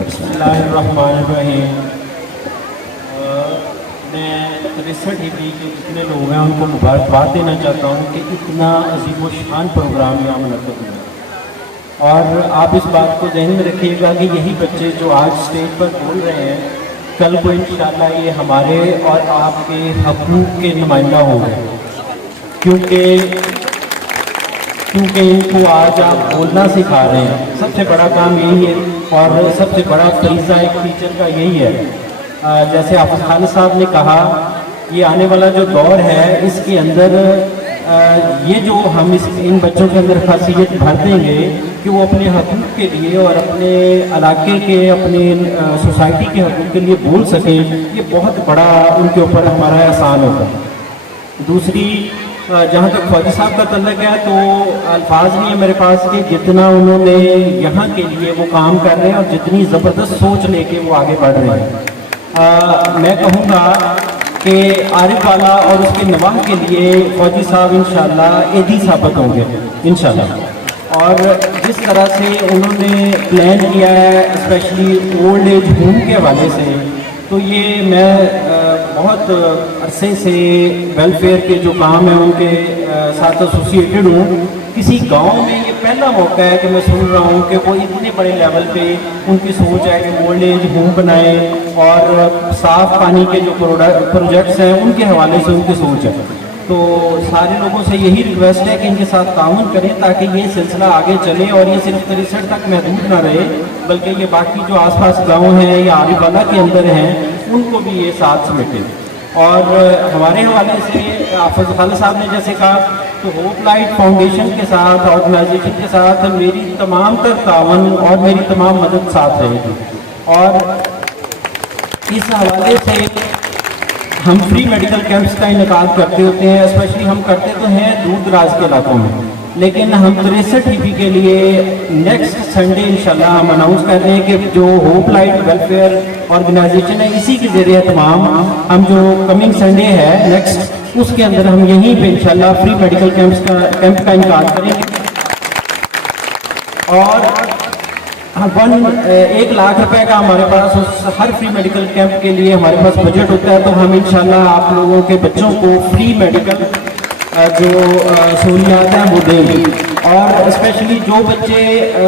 बिस्मिल्लाहिर्रहमानिर्रहीम। मैं 63 ईबी के जितने लोग हैं उनको मुबारकबाद देना चाहता हूँ कि इतना अजीम व शान प्रोग्राम यहाँ मुनक़्क़िद हुआ। और आप इस बात को ध्यान में रखिएगा कि यही बच्चे जो आज स्टेज पर बोल रहे हैं कल को इंशाल्लाह ये हमारे और आपके हकूक़ के नुमाइंदा होंगे, क्योंकि इनको आज आप बोलना सिखा रहे हैं। सबसे बड़ा काम यही है और सबसे बड़ा फरीज़ा एक टीचर का यही है। जैसे हाफ़िज़ खालिद साहब ने कहा, ये आने वाला जो दौर है इसके अंदर ये जो हम इन बच्चों के अंदर खासियत भर देंगे कि वो अपने हकूक़ के लिए और अपने इलाके के, अपने सोसाइटी के हकूक़ के लिए बोल सकें, ये बहुत बड़ा उनके ऊपर हमारा एहसान होगा। दूसरी, जहाँ तक फौजी साहब का तल्लुक़ है तो अल्फाज नहीं है मेरे पास कि जितना उन्होंने यहाँ के लिए वो काम कर रहे हैं और जितनी ज़बरदस्त सोच लेके वो आगे बढ़ रहे हैं। मैं कहूँगा कि आरिफ आला और उसके नवाह के लिए फौजी साहब इंशाल्लाह एदी साबित होंगे इंशाल्लाह। और जिस तरह से उन्होंने प्लान किया है स्पेशली ओल्ड एज होम के हवाले से, तो ये मैं बहुत अरसे से वेलफेयर के जो काम है उनके साथ एसोसिएटेड हूँ। किसी गांव में ये पहला मौका है कि मैं सुन रहा हूँ कि वो इतने बड़े लेवल पे उनकी सोच है कि ओल्ड एज होम बनाए और साफ पानी के जो प्रोजेक्ट्स हैं उनके हवाले से उनकी सोच है। तो सारे लोगों से यही रिक्वेस्ट है कि इनके साथ ताउन करें ताकि ये सिलसिला आगे चले और ये सिर्फ 63 तक महदूद ना रहे, बल्कि ये बाकी जो आसपास गांव हैं या आरिफाला के अंदर हैं उनको भी ये साथ समेटे। और हमारे हवाले से हाफिज खालिद साहब ने जैसे कहा, तो होप लाइट फाउंडेशन के साथ, ऑर्गेनाइजेशन के साथ मेरी तमाम तर तावन और मेरी तमाम मदद साथ रहेगी। और इस हवाले से हम फ्री मेडिकल कैंप्स का इनेकाद करते होते हैं, स्पेशली हम करते तो हैं दूर दराज के इलाकों में, लेकिन हम 63 ईपी के लिए नेक्स्ट संडे इंशाल्लाह हम अनाउंस कर रहे हैं कि जो होप लाइट वेलफेयर ऑर्गेनाइजेशन है इसी के जरिए तमाम हम जो कमिंग संडे है नेक्स्ट, उसके अंदर हम यहीं पे इंशाल्लाह फ्री मेडिकल कैंप का इनेकाद करेंगे। और 1 लाख रुपए का हमारे पास हर फ्री मेडिकल कैंप के लिए हमारे पास बजट होता है, तो हम इंशाल्लाह आप लोगों के बच्चों को फ्री मेडिकल जो सहूलियात हैं वो देंगे। और स्पेशली जो बच्चे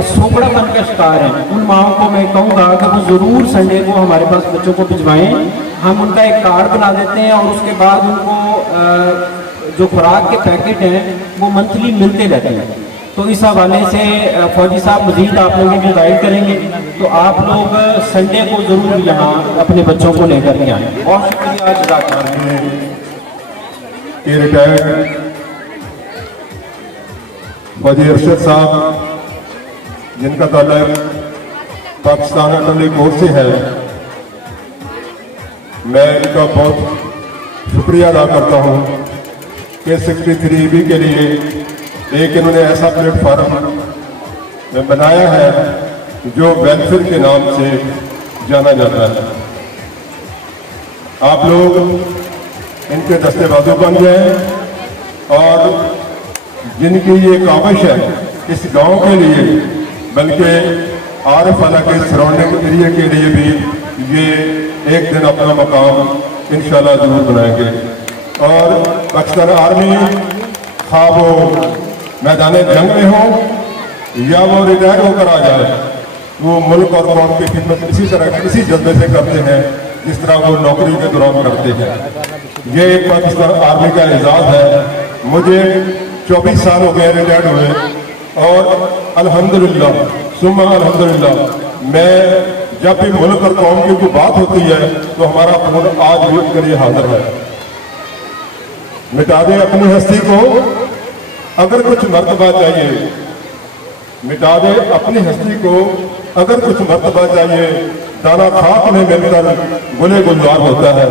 सोकड़ापन का शिकार हैं उन माओं को मैं कहूँगा कि वो ज़रूर संडे को हमारे पास बच्चों को भिजवाएँ। हम उनका एक कार्ड बना देते हैं और उसके बाद उनको जो खुराक के पैकेट हैं वो मंथली मिलते रहते हैं। तो इस हवाले से फौजी साहब मजीद आप लोगों को गाइड करेंगे, तो आप लोग संडे को ज़रूर यहाँ अपने बच्चों को लेकर के आएँ। बहुत शुक्रिया जज़ाकल्लाह। के रिटायर्ड फौजी अरशद साहब, जिनका ताल्लुक पाकिस्तान अटॉर्नी कोर्ट से है, मैं इनका बहुत शुक्रिया अदा करता हूँ कि 63B के लिए एक इन्होंने ऐसा प्लेटफार्म बनाया है जो वेलफेयर के नाम से जाना जाता है। आप लोग इनके दस्तेबाजों बन जाएं और जिनकी ये काविश है इस गांव के लिए, बल्कि आरिफाला के सराउंडिंग एरिया के लिए भी ये एक दिन अपना मकाम इंशाल्लाह जरूर बनाएंगे। और पाकिस्तान आर्मी खा वो मैदान जंग में हो या वो रिटायर होकर आ जाए, वो मुल्क और कौम की खिदमत इसी तरह इसी जज्बे से करते हैं जिस तरह वो नौकरी के दौरान करते हैं। ये एक पाकिस्तान आर्मी का एजाज़ है। मुझे 24 साल हो गए रिटायर्ड हुए और अल्हम्दुलिल्लाह सुम्मा अल्हम्दुलिल्लाह मैं जब भी मुल्क और कौम की कोई बात होती है तो हमारा खून आज भी उसके लिए हाजिर है। मिटा दे अपनी हस्ती को अगर कुछ मर्तबा चाहिए, मिटा दे अपनी हस्ती को अगर कुछ मर्तबा चाहिए, दाना खाक में मिलकर गुले गुलजार होता है।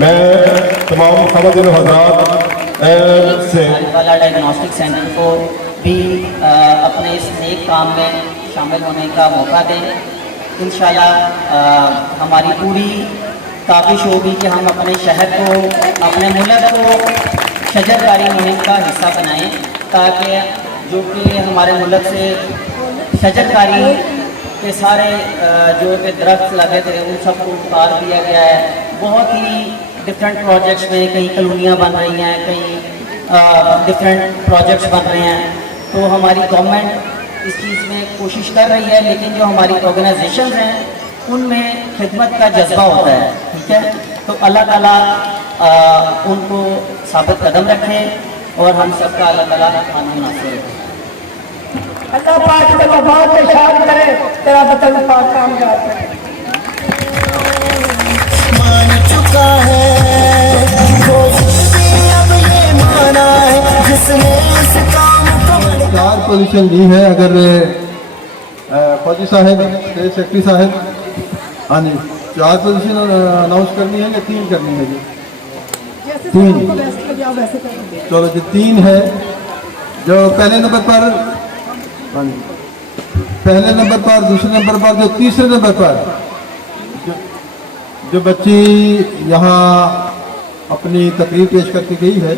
मैं तमाम ख़वातीन हज़रात से वाला डायग्नोस्टिक सेंटर को भी अपने इस नेक काम में शामिल होने का मौका दें। इंशाल्लाह हमारी पूरी काबिश होगी कि हम अपने शहर को, अपने मुल्क को शजरकारी मुहिम का हिस्सा बनाएं, ताकि जो कि हमारे मुल्क से शजरकारी के सारे जो कि दरख्त लगे थे उन सबको उतार दिया गया है। बहुत ही डिफरेंट प्रोजेक्ट्स में कहीं कॉलोनियाँ बन रही हैं, कहीं डिफरेंट प्रोजेक्ट्स बन रहे हैं। तो हमारी गवर्नमेंट इस चीज़ में कोशिश कर रही है, लेकिन जो हमारी ऑर्गेनाइजेशन हैं उनमें खिदमत का जज्बा होता है। ठीक है, तो अल्लाह ताला उनको साबित कदम रखें और हम सबका अल्लाह ताला आमीन नासिर रखें। अल्लाह पाक तेरा बहुत इरशाद करे, तेरा बतन पाक काम करे। मान चुका है अब ये माना है जिसने इस काम को 4 पोजीशन दी है। अगर फौजी साहब, स्टेट सेक्रेटरी साहब, हाँ जी 4 पोजीशन अनाउंस करनी है या 3 करनी है जी? 3। चलो जी 3 है। जो पहले नंबर पर, हाँ जी पहले नंबर पर, दूसरे नंबर पर, जो तीसरे नंबर पर जो बच्ची यहाँ अपनी तकरीर पेश करके गई है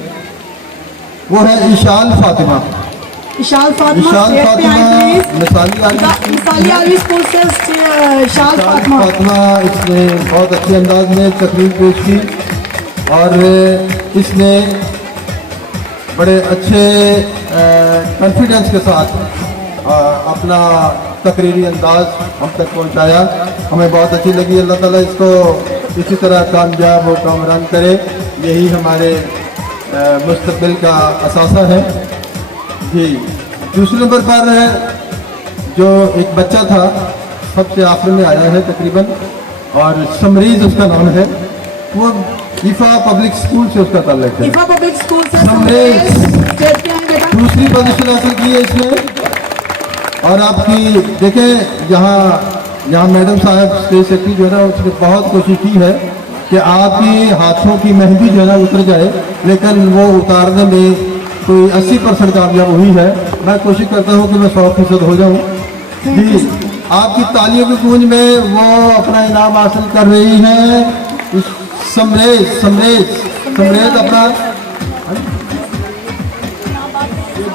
वो है इशाल फातिमा। इशाल फातिमा मिसाली आर्मी स्कूल से इशाल फातिमा इसने बहुत अच्छे अंदाज में तकरीर पेश की और इसने बड़े अच्छे कॉन्फिडेंस के साथ अपना तकरीरी अंदाज हम तक पहुंचाया, हमें बहुत अच्छी लगी। अल्लाह ताला इसको इसी तरह कामयाब और कामरान करे, यही हमारे मुस्तकबिल का असासा है जी। दूसरे नंबर पर जो एक बच्चा था सबसे आखिर में आया है तकरीबन, और समरीज उसका नाम है, वो ईफा पब्लिक स्कूल से उसका ताल्लुक है। ईफा पब्लिक स्कूल से समरीज दूसरी पोजीशन हासिल की है इसने। और आपकी देखें यहाँ मैडम साहब स्टेज सेक्रेटरी जो है ना, उसने बहुत कोशिश की है कि आपके हाथों की मेहंदी जो है ना उतर जाए, लेकिन वो उतारने में कोई 80% कामयाब हुई है। मैं कोशिश करता हूँ कि मैं 100% हो जाऊँ जी। आपकी तालियों की गूंज में वो अपना इनाम हासिल कर रही है समरेज अपना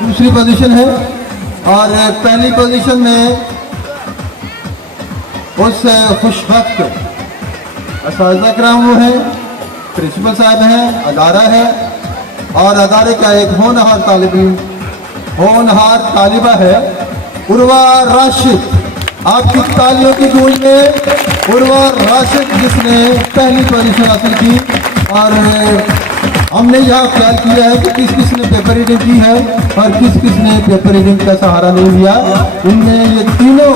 दूसरी पोजीशन है। और पहली पोजीशन में उस खुशबख्त असातिज़ा कराम वो हैं, प्रिंसिपल साहब हैं, अदारा है, और अदारे का एक होनहार तालिबा है उर्वा राशिद। आपकी तालियों की गूंज में उर्वा राशिद जिसने पहली पोजीशन हासिल की। और हमने यह ख्याल किया है कि किस किस ने पेपर रीडिंग की है और किस किस ने पेपर रीडिंग का सहारा नहीं लिया। उनने ये तीनों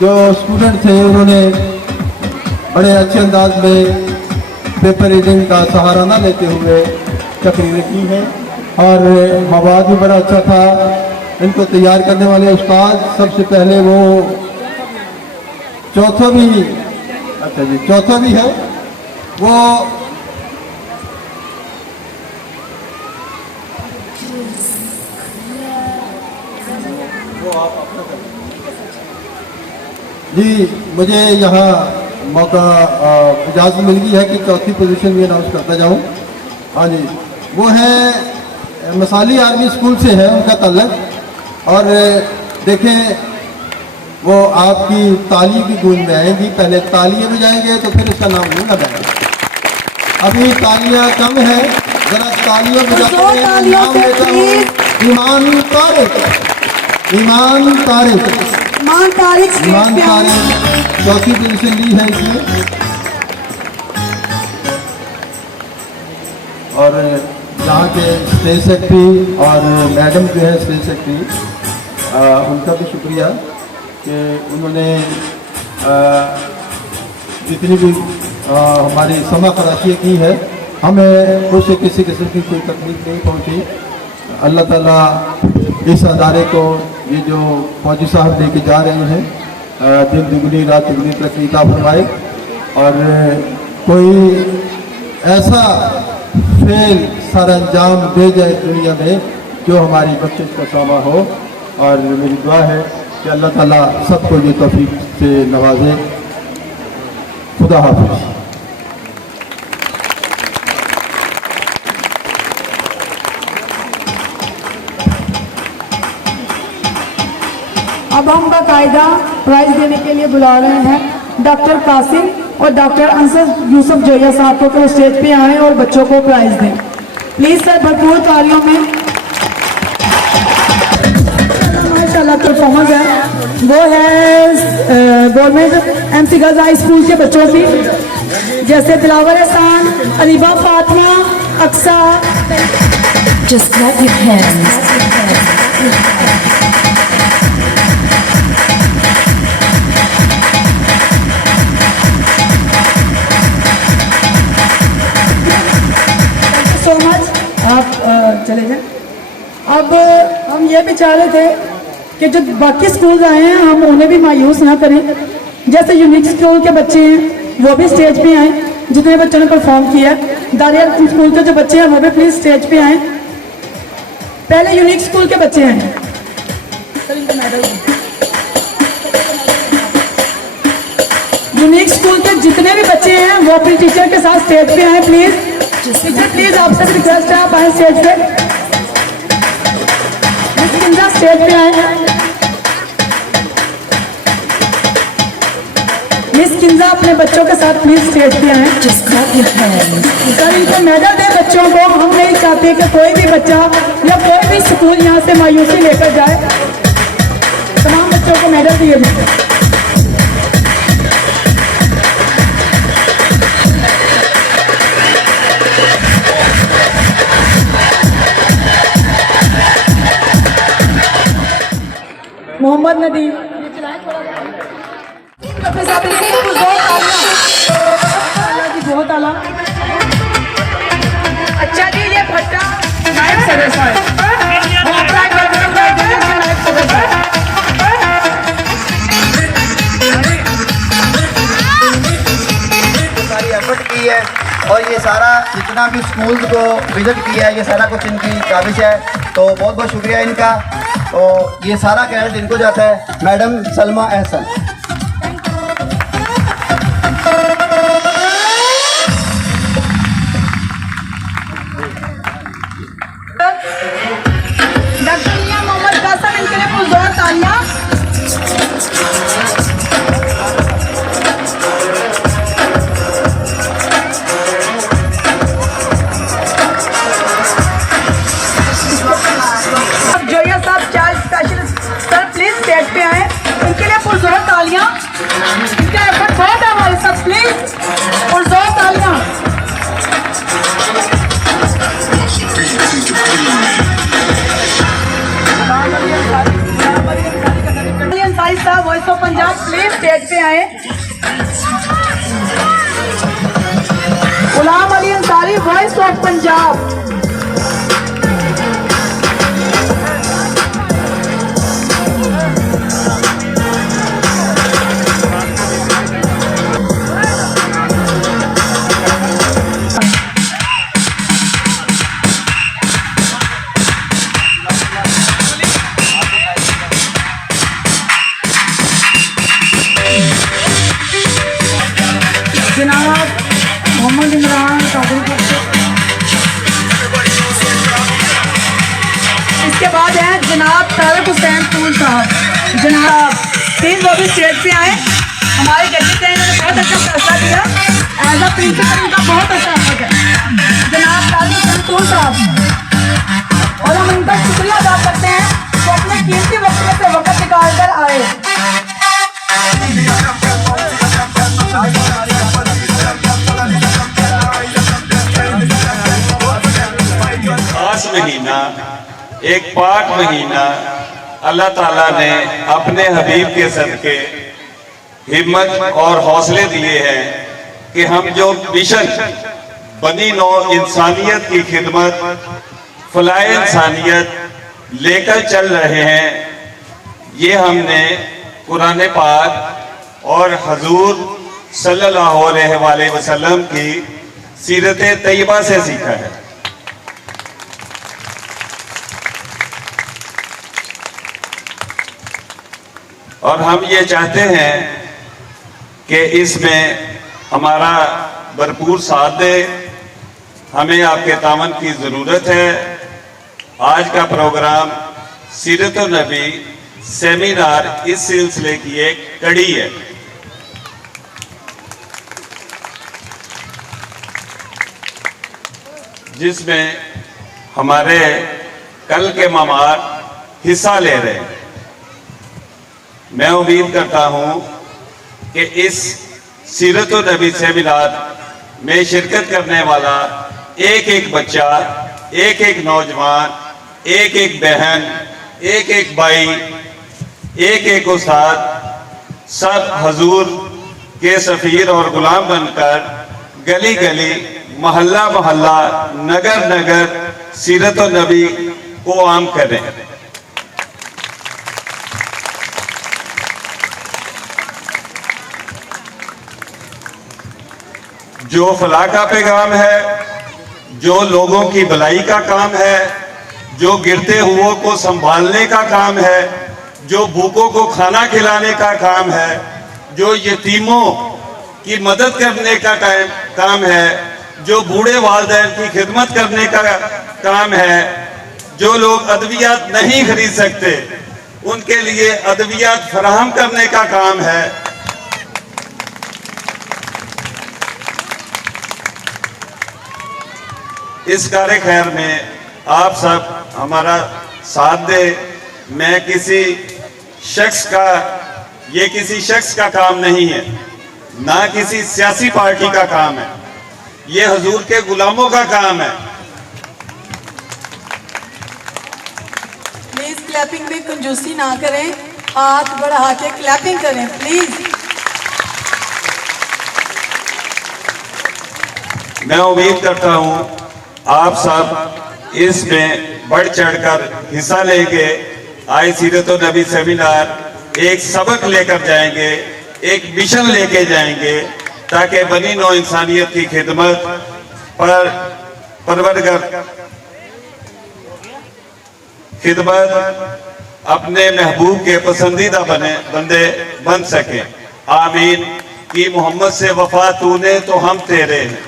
जो स्टूडेंट थे उन्होंने बड़े अच्छे अंदाज में पेपर रीडिंग का सहारा ना लेते हुए तकरीरें की हैं, और मवाद भी बड़ा अच्छा था। इनको तैयार करने वाले उस्ताद सबसे पहले वो चौथा भी है वो जी। मुझे यहाँ मौका इजाज़त मिल गई है कि चौथी पोजीशन भी अनाउंस करता जाऊँ। हाँ जी, वो है मसाली आर्मी स्कूल से है उनका ताल्लुक। और देखें वो आपकी ताली की गूंज में आएंगी, पहले तालियां बजाएंगे तो फिर उसका नाम लूँगा मैं। अभी तालियां कम है, जरा तालियां बजाते हैं। नाम लेता हूँ ईमान तारिक चौथी पोजीशन ली है इसने। और यहाँ के स्टेज सेक्रेटरी और मैडम जो है स्टेज सेक्रेटरी, उनका भी शुक्रिया कि उन्होंने जितनी भी हमारी समा खराशी की है, हमें उससे किसी किस्म की कोई तकलीफ नहीं पहुँची। अल्लाह ताला इस अदारे को ये जो फौजी साहब लेके जा रहे हैं, दिन दुगनी रात दुगनी तरक्की अता फरमाए, और कोई ऐसा फेल सर अंजाम दे जाए दुनिया में जो हमारी बख्शिश का सामा हो। और मेरी दुआ है कि अल्लाह ताला सबको ये तौफीक से नवाजे। खुदा हाफिज़। अब हम बाकायदा प्राइज देने के लिए बुला रहे हैं डॉक्टर कासिम और डॉक्टर अंसर यूसुफ जोया साहब को, तो स्टेज पे आए और बच्चों को प्राइज दें। प्लीज सर, भरपूर तालियों में। माशाल्लाह परफॉर्मेंस है वो है government MC girls high school के बच्चों की, जैसे Dilawar Ehsan, Areeba Fatima, Aqsa. Just clap your hands. So much, आप चले जाएं। अब हम ये भी चाह रहे थे कि जो बाकी स्कूल आए हैं हम उन्हें भी मायूस ना करें। जैसे यूनिक स्कूल के बच्चे हैं वो भी स्टेज पे आए, जितने बच्चों ने परफॉर्म किया। दारिया स्कूल के जो बच्चे हैं वो भी प्लीज स्टेज पे आए। पहले यूनिक स्कूल के बच्चे हैं। यूनिक स्कूल के जितने भी बच्चे हैं वो अपनी टीचर के साथ स्टेज पे आए प्लीज। टीचर प्लीज आपसे रिक्वेस्ट है आप आए स्टेज पे। स्टेज पे आए। मिस किंजा अपने बच्चों के साथ प्लीज स्टेज पे आए। Just clap your hands. कल इनको मेडल दे बच्चों को। हम नहीं चाहते कि कोई भी बच्चा या कोई भी स्कूल यहाँ से मायूसी लेकर जाए। तमाम बच्चों को मेडल दिए जाए। मोहम्मद नदीम बहुत आला। अच्छा जी, ये भट्टा नायब सदस्य है। सारी एफर्ट की है और ये सारा जितना भी स्कूल को विजिट किया है, ये सारा कुछ इनकी काबिश है। तो बहुत बहुत शुक्रिया इनका। तो ये सारा क्रेडिट इनको जाता है। मैडम सलमा एहसन। डॉक्टर मियां मोहम्मद कासम, इनके लिए पुरजोर तालियां। जोया साहब child specialist sir please stage पे आए। इनके लिए पुरजोर तालियां। इनका एफर्ट बहुत है हमारे साथ। प्लीज पुरजोर तालियां। अंसारी साहब voice of Punjab please stage पे आए। Ghulam Ali Ansari voice of Punjab. जनाब मोहम्मद इमरान कादरी। इसके बाद हैं जनाब तारिक हुसैन फूल साहब। जनाब प्लीज वो भी स्टेज पे आए। हमारे जजेस हैं, इन्होंने बहुत अच्छा फैसला दिया। एज अ प्रिंसिपल इनका बहुत अच्छा एफर्ट है। जनाब तारिक हुसैन फूल साहब, और हम इनका शुक्रिया अदा करते हैं तो अपने कीमती वक्त में से वक्त निकाल कर आए। खास महीना, एक पाक महीना अल्लाह ताला ने अपने हबीब के सदके हिम्मत और हौसले दिए हैं कि हम जो मिशन बनी नौ इंसानियत की खिदमत, फलाए इंसानियत लेकर चल रहे हैं, ये हमने कुरान पाक और हजूर सल्लल्लाहु अलैहि वसल्लम की सीरत तैयबा से सीखा है। और हम ये चाहते हैं कि इसमें हमारा भरपूर साथ दे। हमें आपके तावन की ज़रूरत है। आज का प्रोग्राम सीरत नबी सेमिनार इस सिलसिले की एक कड़ी है। जिसमें हमारे कल के मेहमान हिस्सा ले रहे हैं। मैं उम्मीद करता हूं कि इस सीरत नबी सेमिनार में शिरकत करने वाला एक एक बच्चा, एक एक नौजवान, एक एक बहन, एक एक भाई, एक एक उस्ताद सब हजूर के सफीर और गुलाम बनकर गली गली, मोहल्ला मोहल्ला, नगर नगर सीरत नबी को आम करें। जो फलाह का पैगाम है, जो लोगों की भलाई का काम है, जो गिरते हुओं को संभालने का काम है, जो भूखों को खाना खिलाने का काम है, जो यतीमों की मदद करने का काम है, जो बूढ़े वालिदैन की खिदमत करने का काम है, जो लोग अद्वियात नहीं खरीद सकते उनके लिए अद्वियात फराहम करने का काम है। इस कार्य खैर में आप सब हमारा साथ दे। मैं किसी शख्स का, ये किसी शख्स का काम नहीं है, ना किसी सियासी पार्टी का काम है, ये हुजूर के गुलामों का काम है। प्लीज क्लैपिंग में कंजूसी ना करें, हाथ बढ़ा के क्लैपिंग करें प्लीज। मैं उम्मीद करता हूं आप सब इसमें बढ़ चढ़कर हिस्सा लेंगे। आज सीरत नबी सेमिनार एक सबक लेकर जाएंगे, एक मिशन लेके जाएंगे, ताकि बनी नौ इंसानियत की खिदमत पर परवरदिगार खिदमत अपने महबूब के पसंदीदा बंदे बन सके। आमीन। कि मोहम्मद से वफा तूने तो हम तेरे हैं,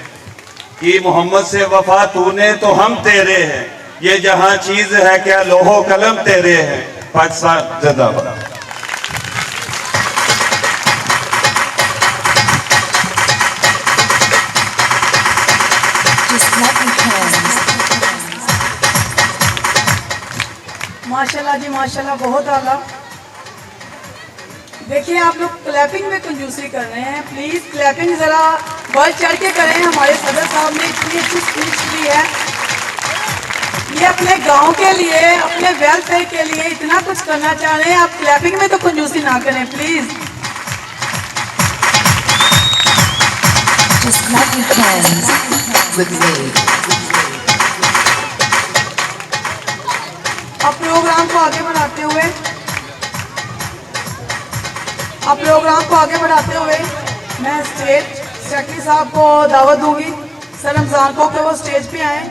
कि मोहम्मद से वफा तूने तो हम तेरे हैं, ये जहां चीज है क्या लोहो कलम तेरे हैं। पाकिस्तान जिंदाबाद। माशाल्लाह जी माशाल्लाह, बहुत आला। देखिए आप लोग क्लैपिंग में कंजूसी कर रहे हैं, प्लीज क्लैपिंग जरा बढ़ चढ़ के करें। हमारे सदर साहब ने इतनी अच्छी स्पीच दी है, ये अपने गांव के लिए, अपने वेलफेयर के लिए इतना कुछ करना चाह रहे हैं, आप क्लैपिंग में तो कंजूसी ना करें please. Just clap your hands with me. अब प्रोग्राम को आगे बढ़ाते हुए मैं स्टेज सेक्रेटरी साहब को दावत दूंगी, सर रमजान को कि वो स्टेज पे आए।